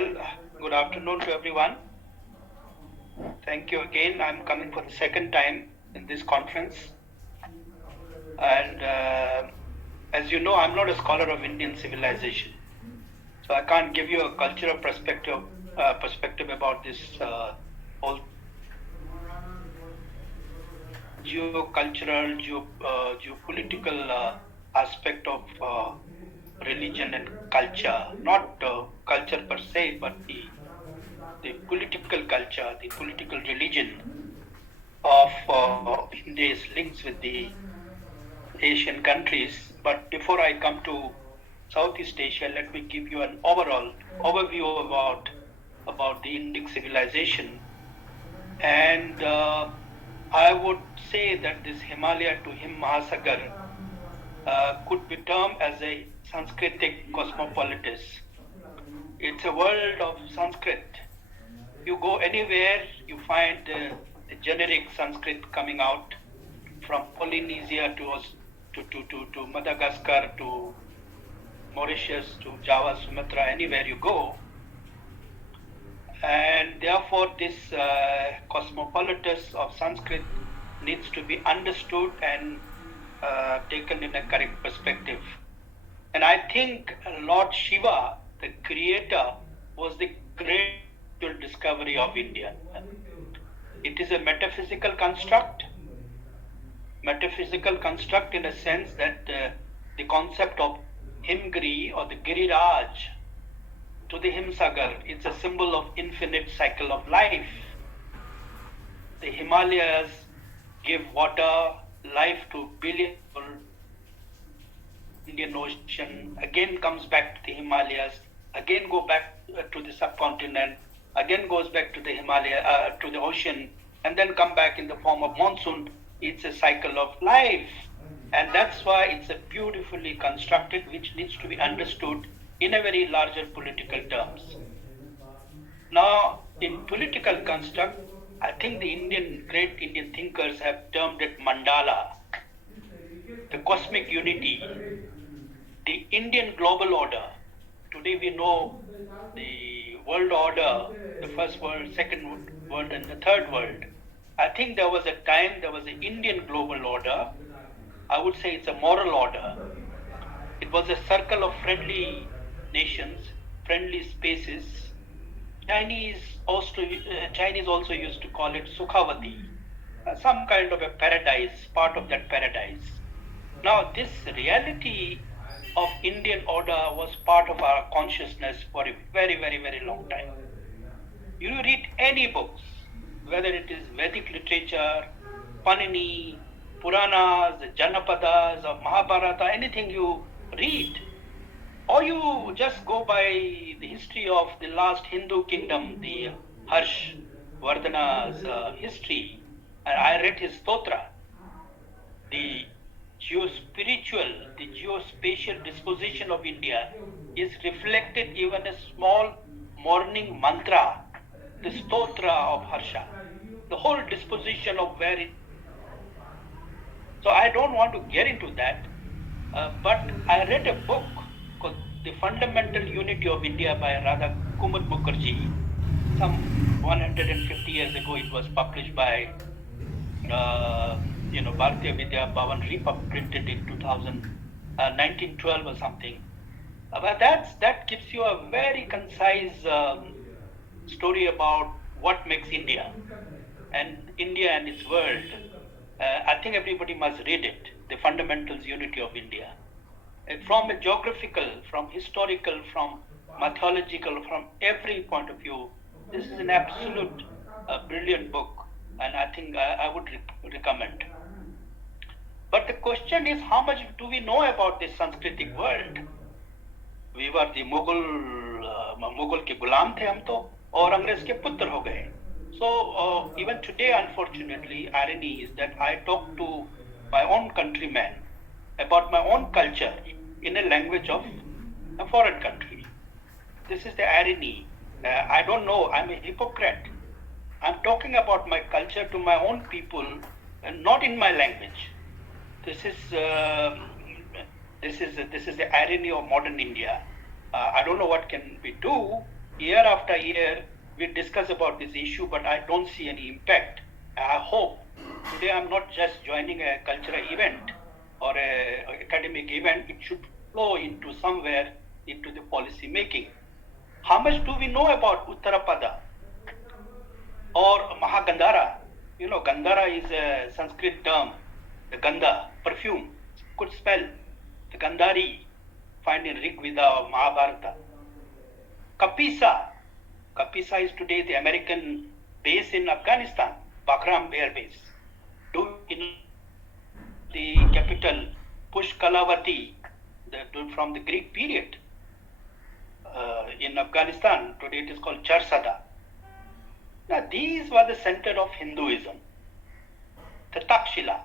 Well, good afternoon to everyone. Thank you again. I'm coming for the second time in this conference. And as you know, I'm not a scholar of Indian civilization. So I can't give you a cultural perspective about this whole geocultural, geopolitical aspect of religion and culture. Not culture per se, but the political culture, the political religion of India's links with the Asian countries. But before I come to Southeast Asia, let me give you an overall overview about the Indic civilization. And I would say that this Himalaya to Hind Mahasagar could be termed as a Sanskritic cosmopolitan. It's a world of Sanskrit. You go anywhere, you find the generic Sanskrit coming out from Polynesia to Madagascar to Mauritius to Java, Sumatra, anywhere you go. And therefore, this cosmopolitan of Sanskrit needs to be understood and taken in a correct perspective. And I think Lord Shiva, the creator, was the great discovery of India. It is a metaphysical construct in a sense that the concept of Himgiri or the Giriraj to the Himsagar, it's a symbol of infinite cycle of life. The Himalayas give water, life to billions of people. Indian Ocean again comes back to the Himalayas, again go back to the subcontinent, again goes back to the Himalaya, to the ocean, and then come back in the form of monsoon. It's a cycle of life. And that's why it's a beautifully constructed, which needs to be understood in a very larger political terms. Now, in political construct, I think the great Indian thinkers have termed it mandala, the cosmic unity, the Indian global order. Today we know the world order, the first world, second world, and the third world. I think there was an Indian global order. I would say it's a moral order. It was a circle of friendly nations, friendly spaces. Chinese also used to call it Sukhavati, some kind of a paradise, part of that paradise. Now, this reality of Indian order was part of our consciousness for a very, very, very long time. You read any books, whether it is Vedic literature, Panini, Puranas, Janapadas, or Mahabharata, anything you read, or you just go by the history of the last Hindu kingdom, the Harsh Vardhana's history, and I read his stotra. The geospiritual, the geospatial disposition of India is reflected even a small morning mantra, the stotra of Harsha, the whole disposition of where it. So I don't want to get into that, but I read a book called The Fundamental Unity of India by Radha Kumar Mukherjee. Some 150 years ago, it was published by Bharatiya Vidya Bhavan reprinted in 1912 or something. But that gives you a very concise story about what makes India and its world. I think everybody must read it, The Fundamentals Unity of India. From a geographical, from historical, from mythological, from every point of view, this is an absolute brilliant book, and I think I would recommend. But the question is, how much do we know about this Sanskritic world? We were the Mughal के गुलाम थे हम तो, और अंग्रेज के पुत्र हो गए. So even today, unfortunately, irony is that I talk to my own countrymen about my own culture in a language of a foreign country. This is the irony. I don't know, I'm a hypocrite. I'm talking about my culture to my own people and not in my language. This is the irony of modern India. I don't know what can we do, year after year, we discuss about this issue, but I don't see any impact. I hope today I'm not just joining a cultural event or a academic event. It should flow into somewhere into the policy making. How much do we know about Uttarapada or Mahagandhara? You know, Gandhara is a Sanskrit term. The Gandha, perfume, could spell. The Gandhari, find in Rig Veda or Mahabharata. Kapisa. Kapisa is today the American base in Afghanistan, Bagram Air Base. In the capital, Pushkalavati, from the Greek period in Afghanistan. Today it is called Charsada. Now these were the center of Hinduism. The Takshila,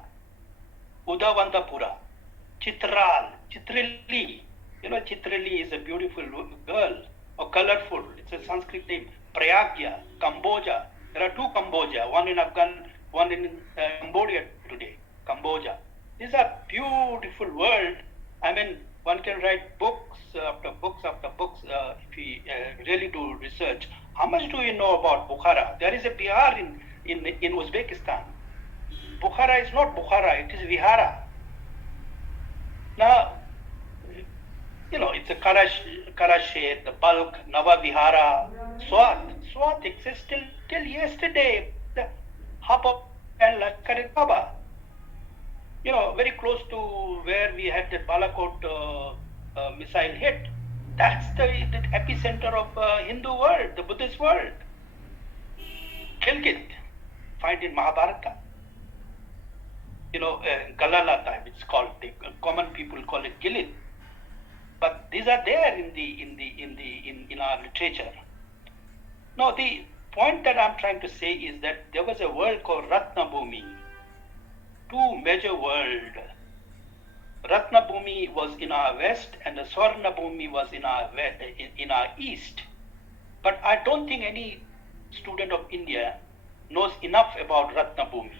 Udavantapura, Chitral, Chitrali. You know, Chitrali is a beautiful girl, or colorful. It's a Sanskrit name. Prayagya, Cambodia. There are two Cambodia, one in Cambodia today. Cambodia. These are beautiful world. I mean, one can write books after books after books if we really do research. How much do you know about Bukhara? There is a Bihar in Uzbekistan. Bukhara is not Bukhara, it is Vihara. Now, you know, it's a Karasher, the Balk, Nava Vihara, Swat. Swat exists till yesterday. The hub of Karikaba. You know, very close to where we had the Balakot missile hit. That's the epicenter of Hindu world, the Buddhist world. Gilgit, find in Mahabharata. You know, Galalata, it's called. The common people call it Gilit. But these are there in our literature. Now, the point that I'm trying to say is that there was a world called Ratnabhumi. Two major worlds. Ratnabhumi was in our west and the Swarnabhumi was in our east. But I don't think any student of India knows enough about Ratnabhumi.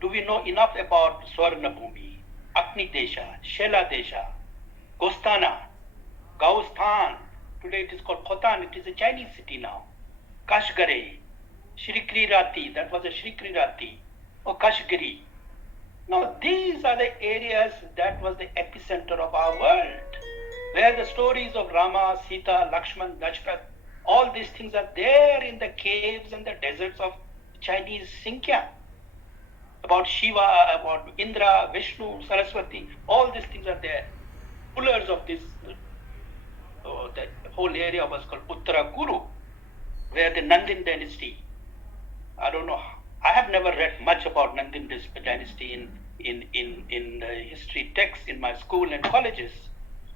Do we know enough about Swarnabhumi, Agni Desha, Shela Desha, Gostana, Gaustan? Today it is called Khotan, it is a Chinese city now. Kashgari, Shrikri Rati, that was a Shrikri Rati, or Kashgiri. Now these are the areas that was the epicenter of our world, where the stories of Rama, Sita, Lakshman, Dashrath, all these things are there in the caves and the deserts of Chinese Xinjiang. About Shiva, about Indra, Vishnu, Saraswati, all these things are there. Rulers of this, the whole area was called Uttaraguru, where the Nandin dynasty, I don't know, I have never read much about Nandin dynasty in the history texts in my school and colleges.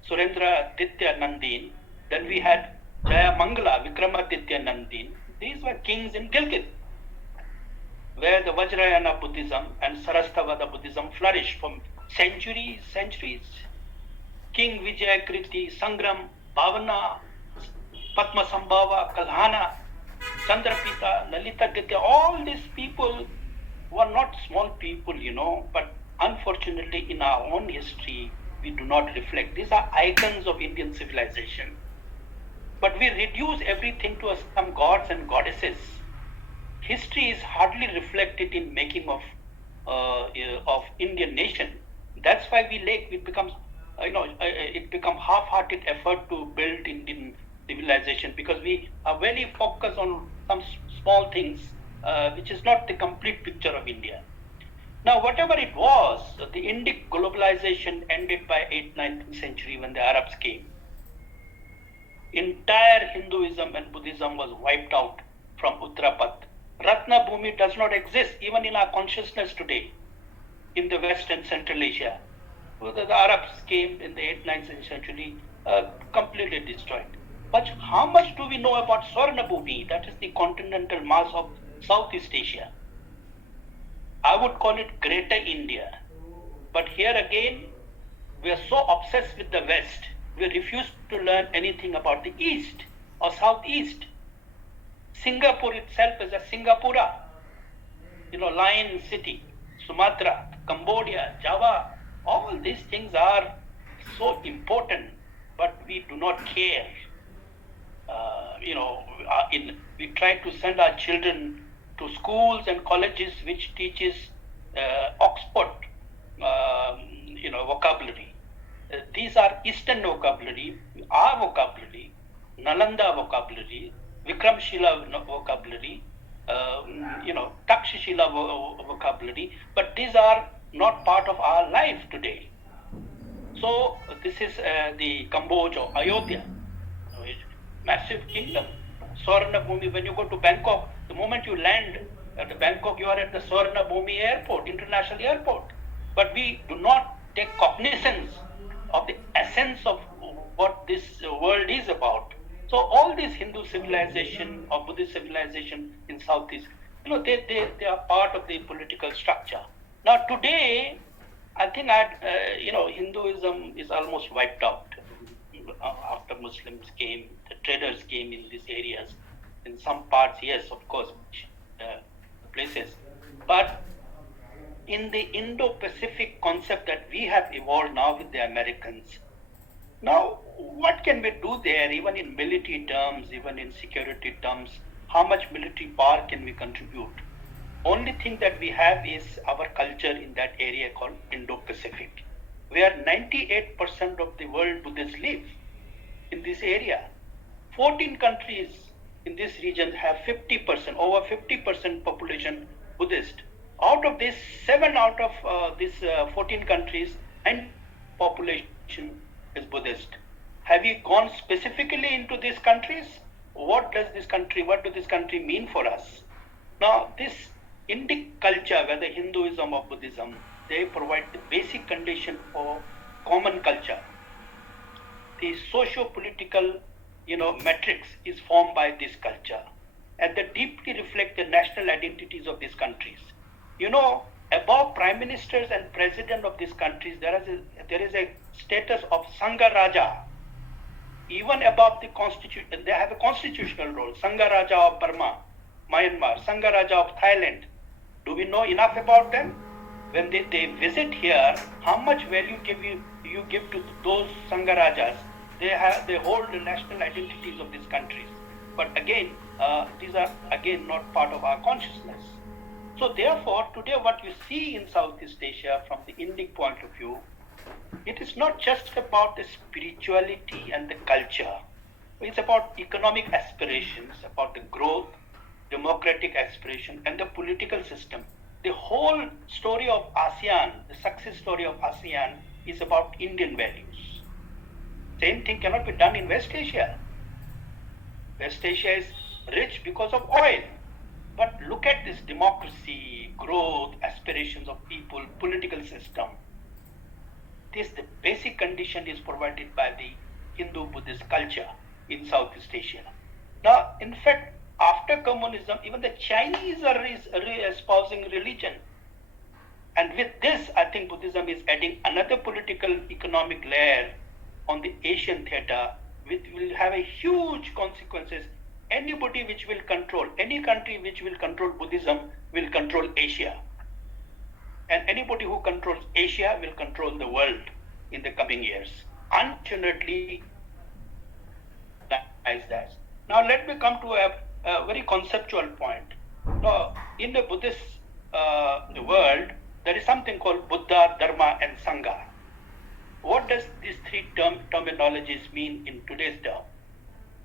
Surendra Ditya Nandin, then we had Jaya Mangala, Vikramaditya Nandin. These were kings in Gilgit, where the Vajrayana Buddhism and Sarasthavada Buddhism flourished from centuries. King Vijayakriti, Sangram, Bhavana, Padma Sambhava, Kalhana, Chandrapita, Lalita Ditya, all these people were not small people, you know, but unfortunately in our own history, we do not reflect. These are icons of Indian civilization. But we reduce everything to some gods and goddesses. History is hardly reflected in making of Indian nation. That's why it becomes half-hearted effort to build Indian civilization, because we are very focused on some small things, which is not the complete picture of India. Now, whatever it was, the Indic globalization ended by 8th, 9th century when the Arabs came. Entire Hinduism and Buddhism was wiped out from Uttarapad. Ratnabhumi does not exist even in our consciousness today in the West and Central Asia. The Arabs came in the 8th, 9th century, completely destroyed. But how much do we know about Swarnabhumi? That is the continental mass of Southeast Asia. I would call it Greater India. But here again, we are so obsessed with the West, we refuse to learn anything about the East or Southeast. Singapore itself is a Singapura, Lion City, Sumatra, Cambodia, Java. All these things are so important, but we do not care. We try to send our children to schools and colleges which teaches Oxford, vocabulary. These are Eastern vocabulary, our vocabulary, Nalanda vocabulary, Vikramshila vocabulary, Takshashila vocabulary, but these are not part of our life today. So this is the Cambodia or Ayodhya, massive kingdom. Swarna Bhumi, when you go to Bangkok, the moment you land at the Bangkok, you are at the Swarna Bhumi airport, international airport. But we do not take cognizance of the essence of what this world is about. So all this Hindu civilization or Buddhist civilization in Southeast, they are part of the political structure. Now today, I think Hinduism is almost wiped out after Muslims came, the traders came in these areas. In some parts, yes, of course, places. But in the Indo-Pacific concept that we have evolved now with the Americans, now what can we do there, even in military terms, even in security terms? How much military power can we contribute? Only thing that we have is our culture in that area called Indo-Pacific, where 98% of the world Buddhists live in this area. 14 countries in this region have 50%, over 50% population Buddhist. Out of this, 7 out of these 14 countries, and population is Buddhist. Have you gone specifically into these countries? What do this country mean for us? Now, this Indic culture, whether Hinduism or Buddhism, they provide the basic condition for common culture. The socio-political, matrix is formed by this culture, and they deeply reflect the national identities of these countries. Above prime ministers and president of these countries, there is a status of Sangha Raja. Even above the constitution, they have a constitutional role. Sangha Raja of Burma, Myanmar, Sangha Raja of Thailand. Do we know enough about them? When they visit here, how much value you give to those Sangha Rajas? They hold the national identities of these countries. But again, these are again not part of our consciousness. So therefore, today what you see in Southeast Asia from the Indic point of view, it is not just about the spirituality and the culture. It's about economic aspirations, about the growth, democratic aspiration, and the political system. The whole story of ASEAN, the success story of ASEAN, is about Indian values. Same thing cannot be done in West Asia. West Asia is rich because of oil. But look at this democracy, growth, aspirations of people, political system. The basic condition is provided by the Hindu-Buddhist culture in Southeast Asia. Now, in fact, after communism, even the Chinese are espousing religion. And with this, I think Buddhism is adding another political economic layer on the Asian theater, which will have a huge consequences. Anybody which will control, any country which will control Buddhism will control Asia. And anybody who controls Asia will control the world in the coming years. Unfortunately, that. Now let me come to a very conceptual point. Now, in the Buddhist world, there is something called Buddha, Dharma, and Sangha. What does these three terminologies mean in today's term?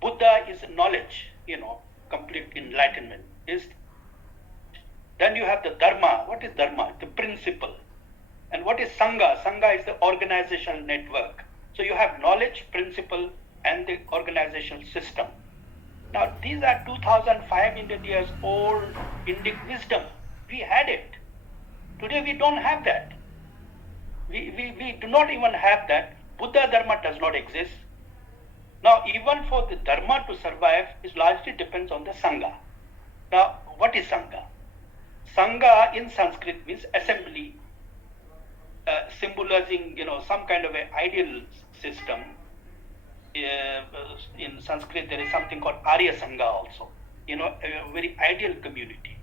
Buddha is knowledge, complete enlightenment. Then you have the Dharma. What is Dharma? The principle. And what is Sangha? Sangha is the organizational network. So you have knowledge, principle, and the organizational system. Now these are 2,500 years old Indic wisdom. We had it. Today we don't have that. We do not even have that. Buddha Dharma does not exist. Now, even for the Dharma to survive, it largely depends on the Sangha. Now, what is Sangha? Sangha in Sanskrit means assembly, symbolizing, some kind of an ideal system. In Sanskrit, there is something called Arya Sangha also, a very ideal community.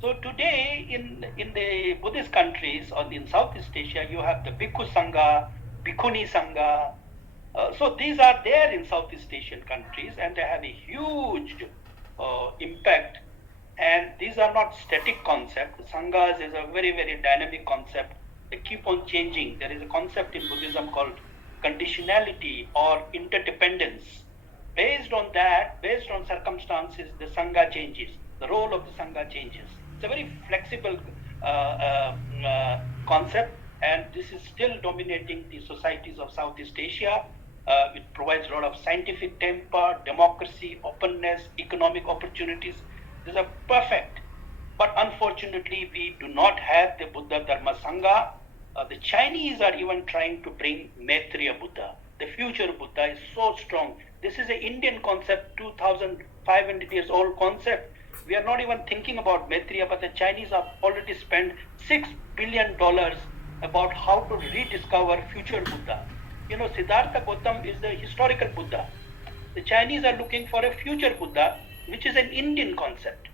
So today, in the Buddhist countries or in Southeast Asia, you have the Bhikkhu Sangha, Bhikkhuni Sangha, So these are there in Southeast Asian countries, and they have a huge impact. And these are not static concepts. Sanghas is a very, very dynamic concept. They keep on changing. There is a concept in Buddhism called conditionality or interdependence. Based on that, based on circumstances, the Sangha changes. The role of the Sangha changes. It's a very flexible concept, and this is still dominating the societies of Southeast Asia. It provides a lot of scientific temper, democracy, openness, economic opportunities. These are perfect. But unfortunately, we do not have the Buddha Dharma Sangha. The Chinese are even trying to bring Maitreya Buddha. The future Buddha is so strong. This is an Indian concept, 2,500 years old concept. We are not even thinking about Maitreya, but the Chinese have already spent $6 billion about how to rediscover future Buddha. You know, Siddhartha Gautam is the historical Buddha. The Chinese are looking for a future Buddha, which is an Indian concept.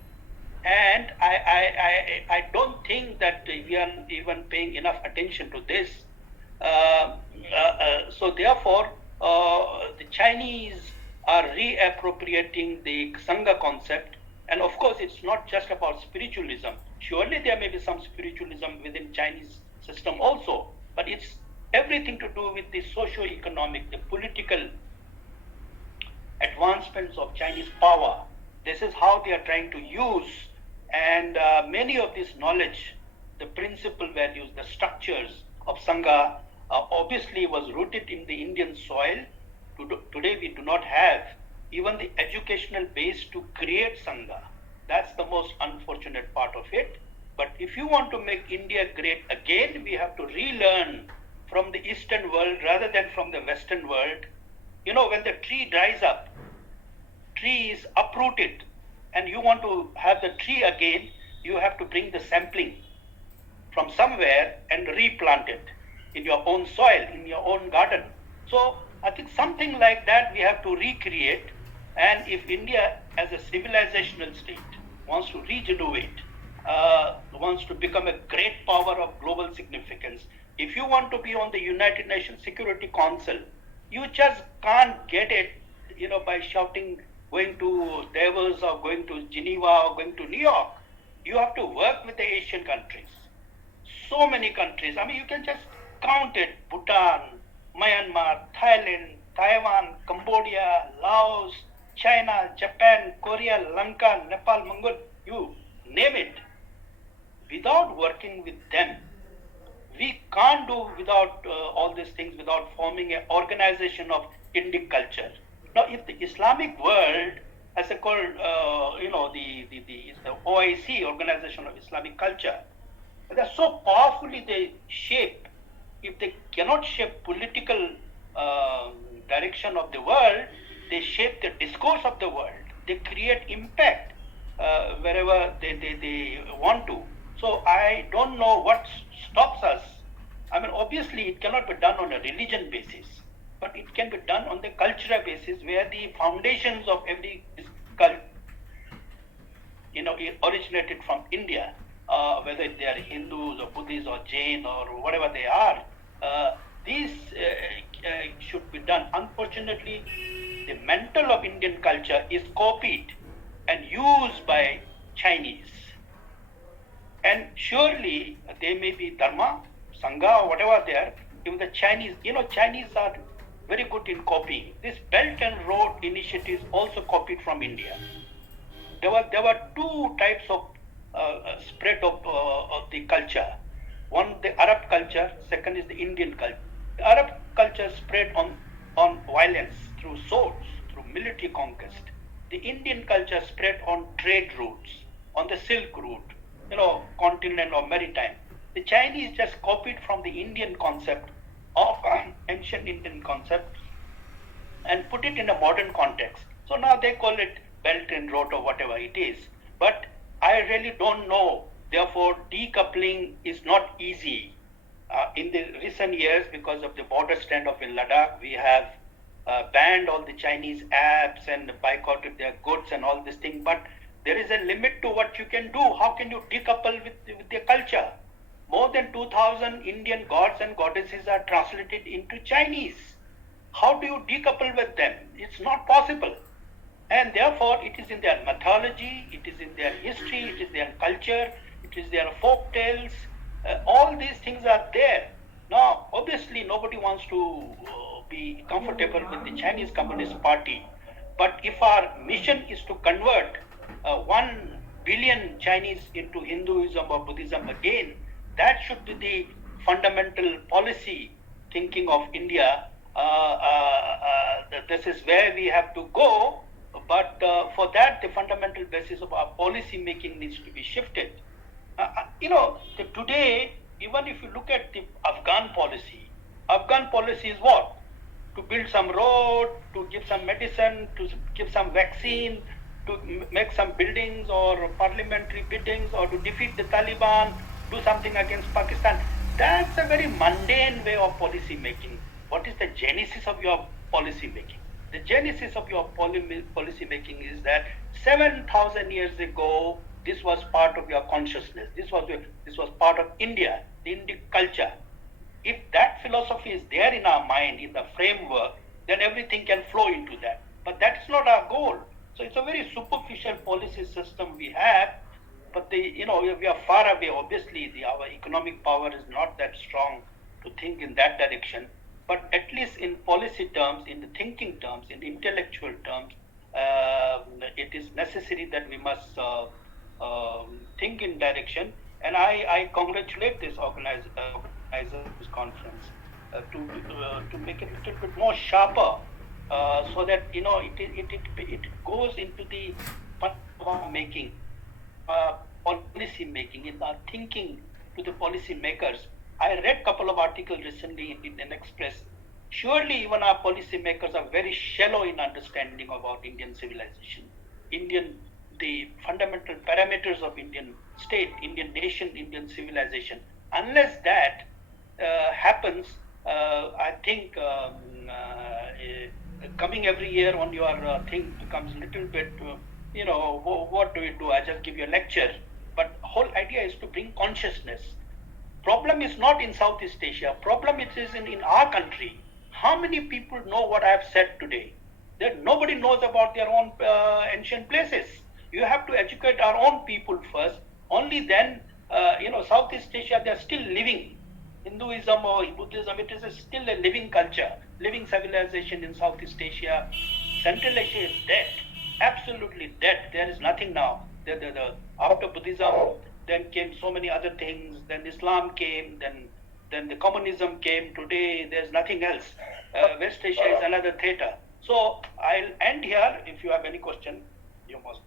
And I don't think that we are even paying enough attention to this. So therefore, the Chinese are reappropriating the Sangha concept. And of course, it's not just about spiritualism. Surely there may be some spiritualism within Chinese system also, but it's everything to do with the socio-economic, the political advancements of Chinese power. This is how they are trying to use, and many of this knowledge, the principal values, the structures of Sangha obviously was rooted in the Indian soil. Today we do not have even the educational base to create Sangha. That's the most unfortunate part of it. But if you want to make India great again, we have to relearn from the Eastern world rather than from the Western world. You know, when the tree dries up, tree is uprooted, and you want to have the tree again, you have to bring the sampling from somewhere and replant it in your own soil, in your own garden. So I think something like that we have to recreate. And if India as a civilizational state wants to regenerate, wants to become a great power of global significance, if you want to be on the United Nations Security Council, you just can't get it, you know, by shouting, going to Davos or going to Geneva or going to New York. You have to work with the Asian countries. So many countries. I mean, you can just count it. Bhutan, Myanmar, Thailand, Taiwan, Cambodia, Laos, China, Japan, Korea, Lanka, Nepal, Mongolia, you name it. Without working with them, we can't do without all these things without forming an organization of Indic culture. Now, if the Islamic world, as I call, the OIC, Organization of Islamic Culture, they're so powerfully they shape. If they cannot shape political direction of the world, they shape the discourse of the world. They create impact wherever they want to. So I don't know what stops us. I mean, obviously it cannot be done on a religion basis, but it can be done on the cultural basis, where the foundations of every culture, you know, originated from India, whether they are Hindus or Buddhists or Jain or whatever they are. These should be done. Unfortunately, the mantle of Indian culture is copied and used by Chinese. And surely they may be Dharma, Sangha, or whatever they are. Even the Chinese, you know, Chinese are very good in copying. This Belt and Road initiative is also copied from India. There were two types of spread of the culture. One, the Arab culture. Second is the Indian culture. The Arab culture spread on violence through swords, through military conquest. The Indian culture spread on trade routes, on the Silk Route, you know, continent or maritime. The Chinese just copied from the Indian concept of ancient Indian concept and put it in a modern context. So now they call it Belt and Road or whatever it is. But I really don't know. Therefore, decoupling is not easy. In the recent years, because of the border standoff in Ladakh, we have banned all the Chinese apps and boycotted their goods and all this thing. But there is a limit to what you can do. How can you decouple with their culture? More than 2,000 Indian gods and goddesses are translated into Chinese. How do you decouple with them? It's not possible. And therefore, it is in their mythology, it is in their history, it is their culture, it is their folk tales. All these things are there. Now, obviously, nobody wants to be comfortable with the Chinese Communist Party. But if our mission is to convert 1 billion Chinese into Hinduism or Buddhism again, that should be the fundamental policy thinking of India. This is where we have to go, but for that, the fundamental basis of our policy making needs to be shifted. Today, even if you look at the Afghan policy is what? To build some road, to give some medicine, to give some vaccine, to make some buildings or parliamentary biddings, or to defeat the Taliban, do something against Pakistan. That's a very mundane way of policy making. What is the genesis of your policy making? The genesis of your policy making is that 7,000 years ago, this was part of your consciousness. This was part of India, the Indic culture. If that philosophy is there in our mind, in the framework, then everything can flow into that. But that's not our goal. So it's a very superficial policy system we have, but we are far away. Obviously, our economic power is not that strong to think in that direction. But at least in policy terms, in the thinking terms, in intellectual terms, it is necessary that we must think in direction. And I congratulate this organizer of this conference to make it a little bit more sharper, so that it goes into the making, policy making, in our thinking to the policy makers. I read a couple of articles recently in an Express. Surely even our policy makers are very shallow in understanding about Indian civilization, the fundamental parameters of Indian state, Indian nation, Indian civilization. Unless that happens, I think coming every year on your thing becomes a little bit, what do we do? I just give you a lecture. But whole idea is to bring consciousness. Problem is not in Southeast Asia. Problem it is in our country. How many people know what I have said today? That nobody knows about their own ancient places. You have to educate our own people first. Only then, Southeast Asia, they are still living. Hinduism or Buddhism, it is still a living culture, living civilization in Southeast Asia. Central Asia is dead, absolutely dead. There is nothing now. After Buddhism, then came so many other things. Then Islam came. Then the communism came. Today, there's nothing else. West Asia is another theater. So I'll end here. If you have any question, you must.